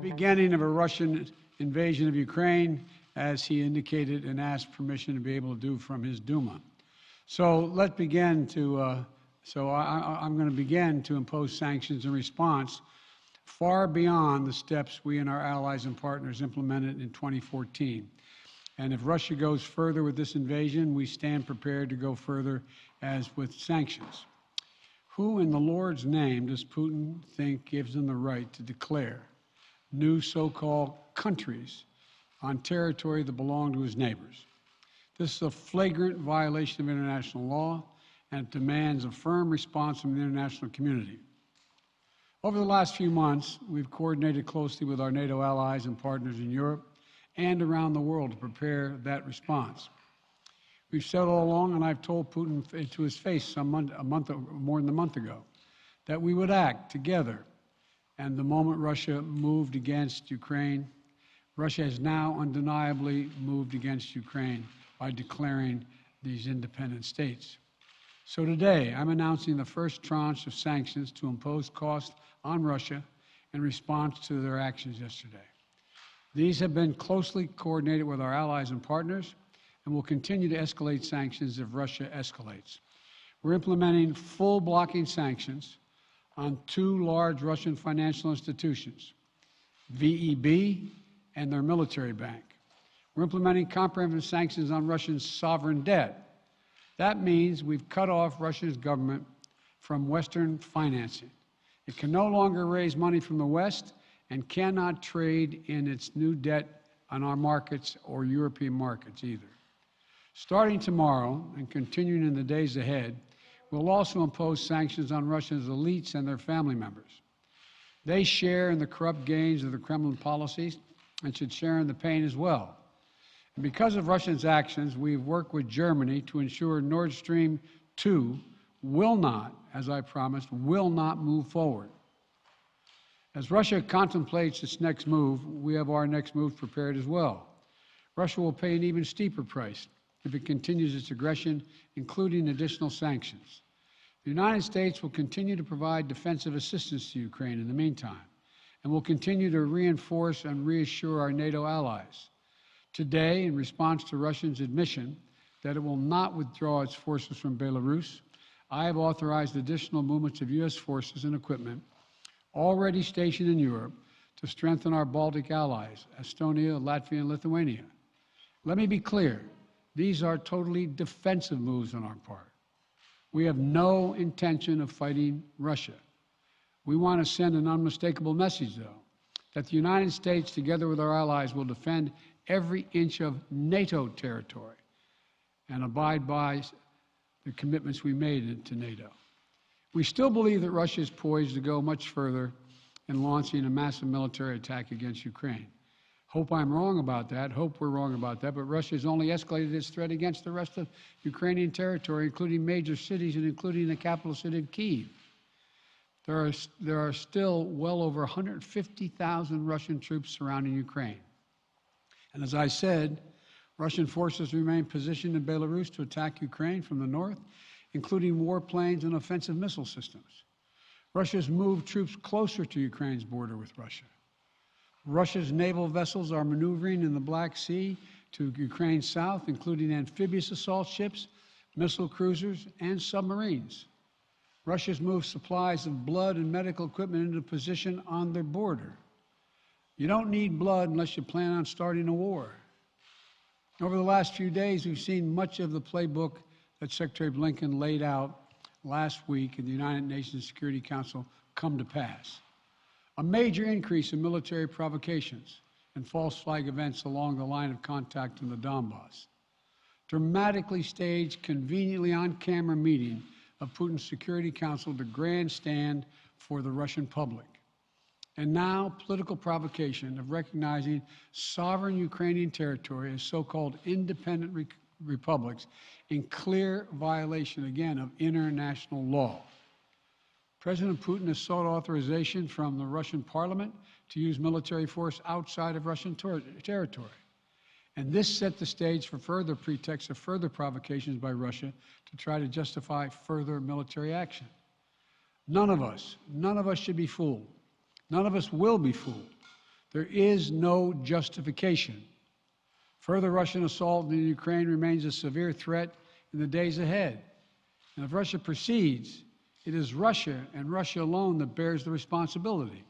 Beginning of a Russian invasion of Ukraine, as he indicated and asked permission to be able to do from his Duma. So let's begin to, I'm going to begin to impose sanctions in response far beyond the steps we and our allies and partners implemented in 2014. And if Russia goes further with this invasion, we stand prepared to go further as with sanctions. Who in the Lord's name does Putin think gives him the right to declare new so-called countries on territory that belong to his neighbors? This is a flagrant violation of international law, and it demands a firm response from the international community. Over the last few months, we've coordinated closely with our NATO allies and partners in Europe and around the world to prepare that response. We've said all along, and I've told Putin to his face more than a month ago, that we would act together. And the moment Russia moved against Ukraine, Russia has now undeniably moved against Ukraine by declaring these independent states. So today, I'm announcing the first tranche of sanctions to impose costs on Russia in response to their actions yesterday. These have been closely coordinated with our allies and partners, and will continue to escalate sanctions if Russia escalates. We're implementing full blocking sanctions on two large Russian financial institutions, VEB and their military bank. We're implementing comprehensive sanctions on Russia's sovereign debt. That means we've cut off Russia's government from Western financing. It can no longer raise money from the West and cannot trade in its new debt on our markets or European markets either. Starting tomorrow and continuing in the days ahead, we'll also impose sanctions on Russia's elites and their family members. They share in the corrupt gains of the Kremlin policies and should share in the pain as well. And because of Russia's actions, we've worked with Germany to ensure Nord Stream 2 will not, as I promised, will not move forward. As Russia contemplates its next move, we have our next move prepared as well. Russia will pay an even steeper price if it continues its aggression, including additional sanctions. The United States will continue to provide defensive assistance to Ukraine in the meantime, and will continue to reinforce and reassure our NATO allies. Today, in response to Russia's admission that it will not withdraw its forces from Belarus, I have authorized additional movements of U.S. forces and equipment already stationed in Europe to strengthen our Baltic allies, Estonia, Latvia, and Lithuania. Let me be clear, these are totally defensive moves on our part. We have no intention of fighting Russia. We want to send an unmistakable message, though, that the United States, together with our allies, will defend every inch of NATO territory and abide by the commitments we made to NATO. We still believe that Russia is poised to go much further in launching a massive military attack against Ukraine. Hope I'm wrong about that, hope we're wrong about that, but Russia has only escalated its threat against the rest of Ukrainian territory, including major cities and including the capital city of Kyiv. There are still well over 150,000 Russian troops surrounding Ukraine. And as I said, Russian forces remain positioned in Belarus to attack Ukraine from the north, including warplanes and offensive missile systems. Russia has moved troops closer to Ukraine's border with Russia. Russia's naval vessels are maneuvering in the Black Sea to Ukraine's south, including amphibious assault ships, missile cruisers, and submarines. Russia's moved supplies of blood and medical equipment into position on their border. You don't need blood unless you plan on starting a war. Over the last few days, we've seen much of the playbook that Secretary Blinken laid out last week in the United Nations Security Council come to pass. A major increase in military provocations and false flag events along the line of contact in the Donbass. Dramatically staged, conveniently on-camera meeting of Putin's Security Council to grandstand for the Russian public. And now, political provocation of recognizing sovereign Ukrainian territory as so-called independent republics in clear violation, again, of international law. President Putin has sought authorization from the Russian parliament to use military force outside of Russian territory. And this set the stage for further pretexts of further provocations by Russia to try to justify further military action. None of us should be fooled. None of us will be fooled. There is no justification. Further Russian assault in Ukraine remains a severe threat in the days ahead. And if Russia proceeds, it is Russia and Russia alone that bears the responsibility.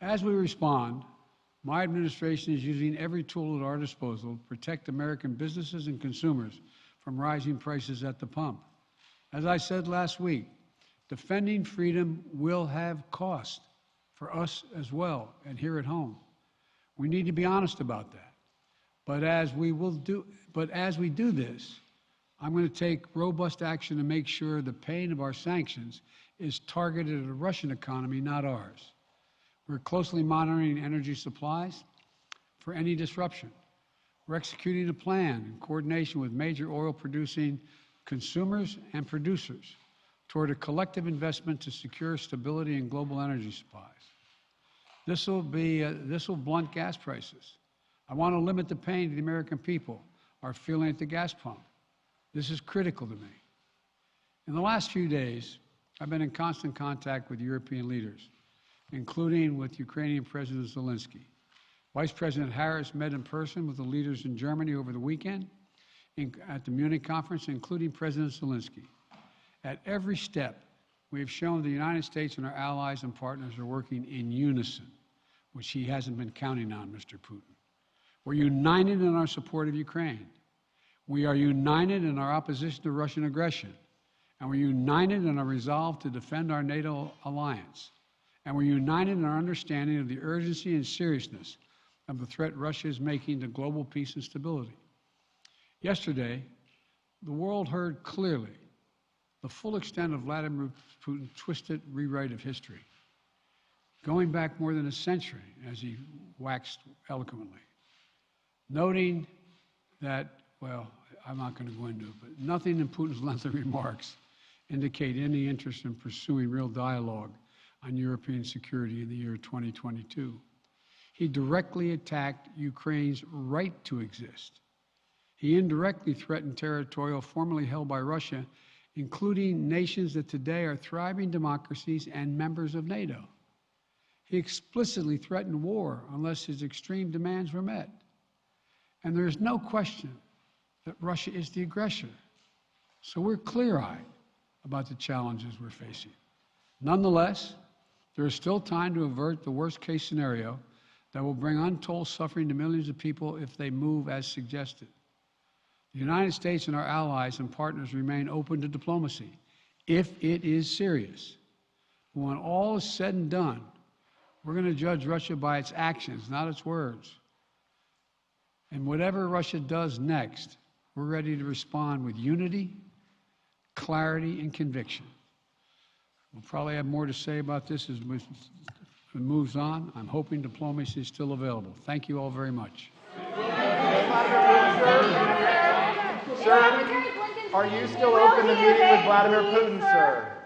As we respond, my administration is using every tool at our disposal to protect American businesses and consumers from rising prices at the pump. As I said last week, defending freedom will have cost for us as well and here at home. We need to be honest about that. But as we do this, I'm going to take robust action to make sure the pain of our sanctions is targeted at the Russian economy, not ours. We're closely monitoring energy supplies for any disruption. We're executing a plan in coordination with major oil-producing consumers and producers toward a collective investment to secure stability in global energy supplies. This will blunt gas prices. I want to limit the pain the American people are feeling at the gas pump. This is critical to me. In the last few days, I've been in constant contact with European leaders, including with Ukrainian President Zelensky. Vice President Harris met in person with the leaders in Germany over the weekend at the Munich conference, including President Zelensky. At every step, we have shown the United States and our allies and partners are working in unison, which he hasn't been counting on, Mr. Putin. We're united in our support of Ukraine. We are united in our opposition to Russian aggression. And we're united in our resolve to defend our NATO alliance. And we're united in our understanding of the urgency and seriousness of the threat Russia is making to global peace and stability. Yesterday, the world heard clearly the full extent of Vladimir Putin's twisted rewrite of history, going back more than a century, as he waxed eloquently, noting that, well, I'm not going to go into it, but nothing in Putin's lengthy remarks indicate any interest in pursuing real dialogue on European security in the year 2022. He directly attacked Ukraine's right to exist. He indirectly threatened territory formerly held by Russia, including nations that today are thriving democracies and members of NATO. He explicitly threatened war unless his extreme demands were met. And there is no question that Russia is the aggressor. So we're clear-eyed about the challenges we're facing. Nonetheless, there is still time to avert the worst-case scenario that will bring untold suffering to millions of people if they move as suggested. The United States and our allies and partners remain open to diplomacy if it is serious. But when all is said and done, we're going to judge Russia by its actions, not its words. And whatever Russia does next, we're ready to respond with unity, clarity, and conviction. We'll probably have more to say about this as it moves on. I'm hoping diplomacy is still available. Thank you all very much. Sir, are you still open to meeting with Vladimir Putin, sir?